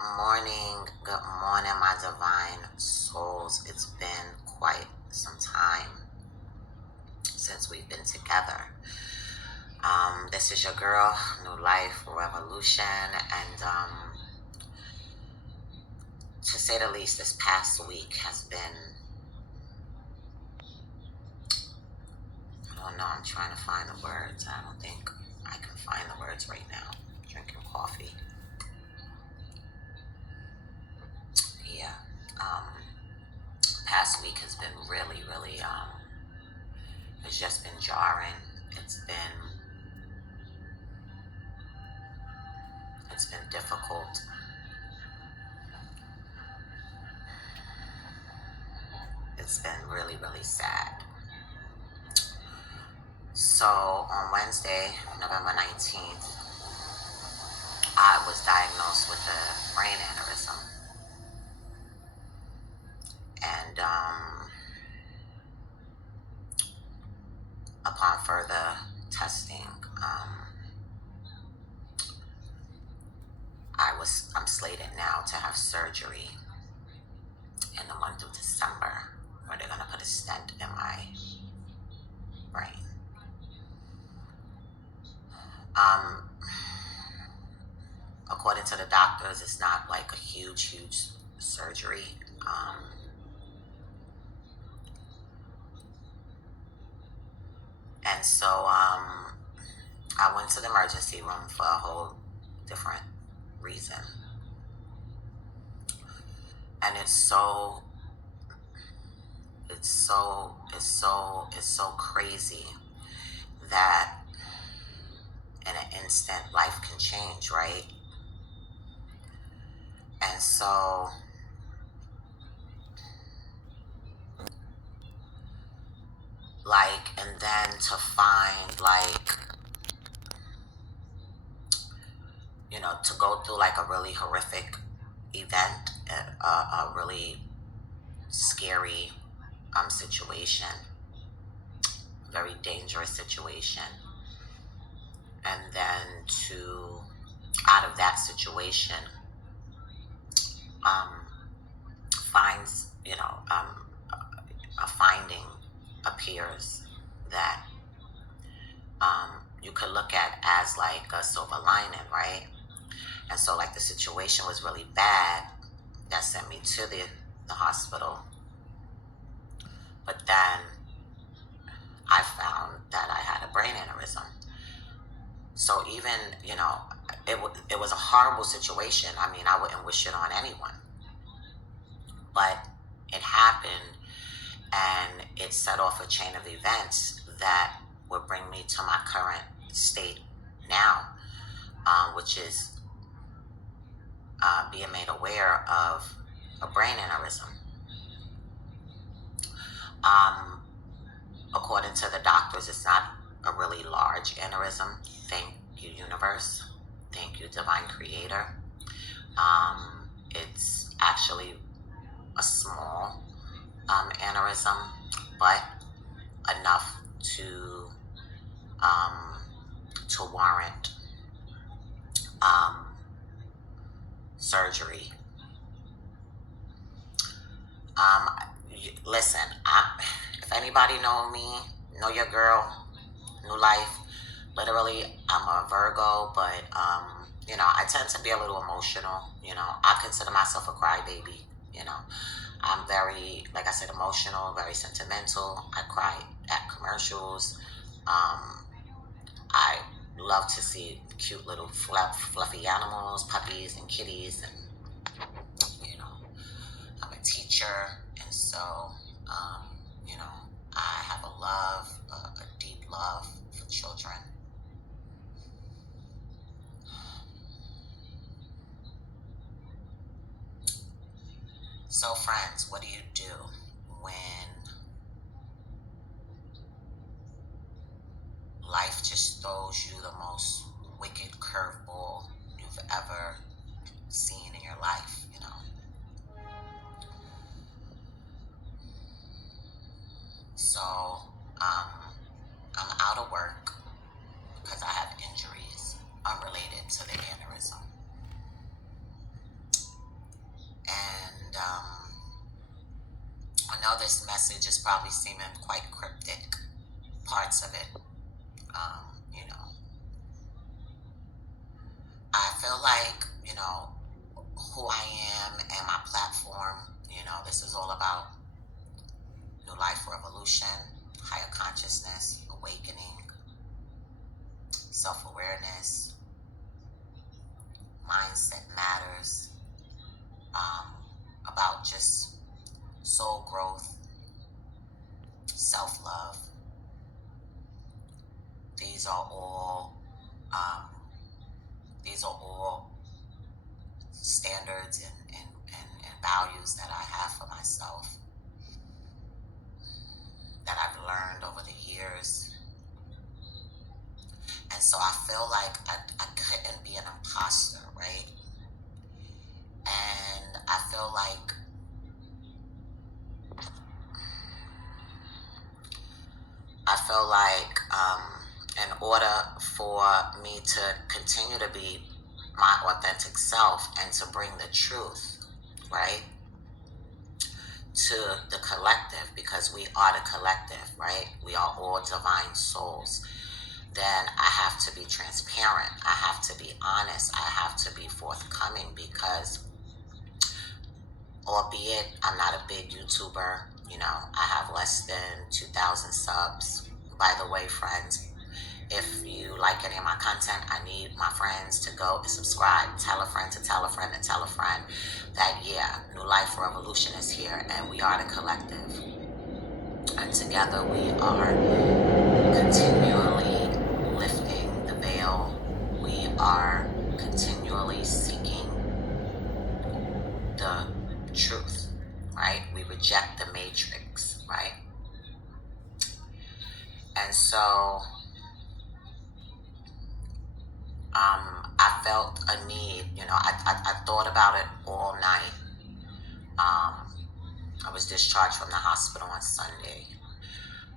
Good morning, my divine souls. It's been quite some time since we've been together. This is your girl, New Life Revolution, and to say the least, this past week has been, I don't know, I'm trying to find the words. I don't think I can find the words right now. Drinking coffee. Yeah. Um, Past week has been really, it's just been jarring. It's been difficult. It's been really sad. So on Wednesday, November 19th, I was diagnosed with a brain aneurysm. And upon further testing, I'm slated now to have surgery in the month of December, where they're gonna put a stent in my brain. Um, According to the doctors, it's not like a huge surgery. And so I went to the emergency room for a whole different reason. And it's so crazy that in an instant life can change, right? And so and then to find to go through like a really horrific event, a really scary situation, very dangerous situation, and then to out of that situation um, finds a finding appears that you could look at as like a silver lining, right? And so like the situation was really bad that sent me to the hospital, but then I found that I had a brain aneurysm. So even, it was a horrible situation. I mean, I wouldn't wish it on anyone, but it happened, and it set off a chain of events that would bring me to my current state now, which is being made aware of a brain aneurysm. According to the doctors, it's not a really large aneurysm. Thank you, universe. Thank you, divine creator. It's actually a small aneurysm, but enough to warrant surgery. Listen, if anybody know your girl, New Life. Literally, I'm a Virgo, but I tend to be a little emotional. I consider myself a crybaby. I'm very, like I said, emotional, very sentimental. I cry at commercials. I love to see cute little fluffy animals, puppies and kitties, and I'm a teacher, and so I have a deep love for children. So, friends, what do you do when life just throws you the most wicked curveball you've ever seen in your life? So, I'm out of work because I have injuries unrelated to the aneurysm. I know this message is probably seeming quite cryptic, parts of it. You know, I feel like, who I am and my platform, this is all about New Life Revolution, higher consciousness, awakening, self-awareness, mindset matters, about just soul growth, self-love. These are all standards and values that I have for myself that I've learned over the years. And so I feel like I couldn't be an imposter, right? And I feel like in order for me to continue to be my authentic self and to bring the truth, right, to the collective, because we are the collective, right? We are all divine souls. Then I have to be transparent. I have to be honest. I have to be forthcoming, because albeit I'm not a big YouTuber, I have less than 2,000 subs. By the way, friends, if you like any of my content, I need my friends to go and subscribe. Tell a friend to tell a friend to tell a friend that, New Life Revolution is here, and we are the collective. And together we are continually lifting the veil. We are continually seeking the truth, right? We reject the matrix, right? And so I felt a need, I thought about it all night. I was discharged from the hospital on Sunday.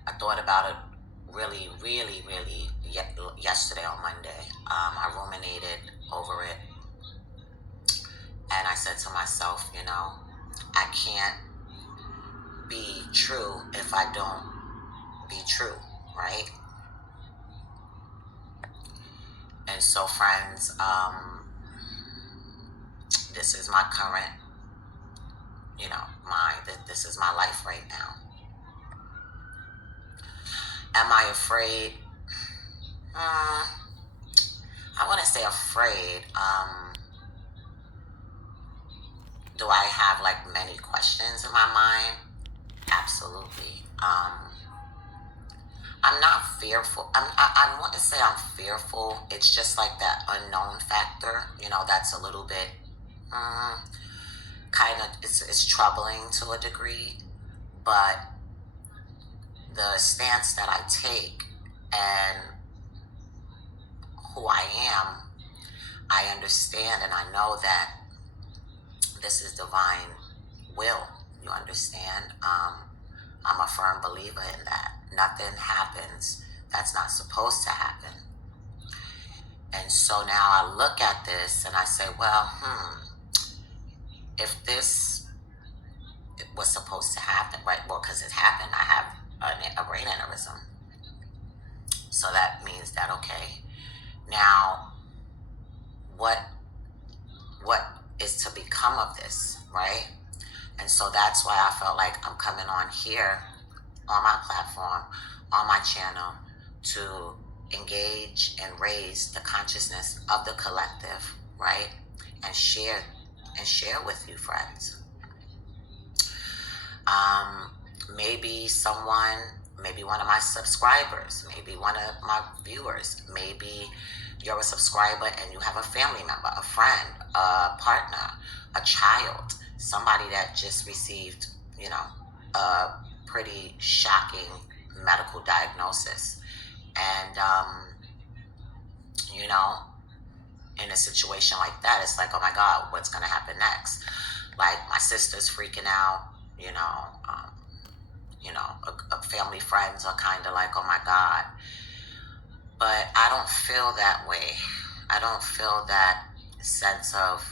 I thought about it really, really, really yesterday on Monday. I ruminated over it. And I said to myself, I can't be true if I don't be true, right? And so, friends, this is my current, this is my life right now. Am I afraid? I wouldn't say afraid. Do I have many questions in my mind? Absolutely. I'm not fearful. I wouldn't say I'm fearful. It's just like that unknown factor. That's a little bit kind of, it's troubling to a degree. But the stance that I take and who I am, I understand and I know that this is divine will. You understand? I'm a firm believer in that. Nothing happens that's not supposed to happen. And so now I look at this and I say, well, if this was supposed to happen, right? Well, because it happened, I have a brain aneurysm. So that means that, okay, now what is to become of this, right? And so that's why I felt like I'm coming on here on my platform, on my channel, to engage and raise the consciousness of the collective, right? And share with you, friends. Maybe one of my subscribers, maybe one of my viewers, maybe you're a subscriber and you have a family member, a friend, a partner, a child, somebody that just received, a pretty shocking medical diagnosis. And, in a situation like that, it's like, oh my God, what's going to happen next? Like, my sister's freaking out, family friends are kind of like, oh my God. But I don't feel that way. I don't feel that sense of,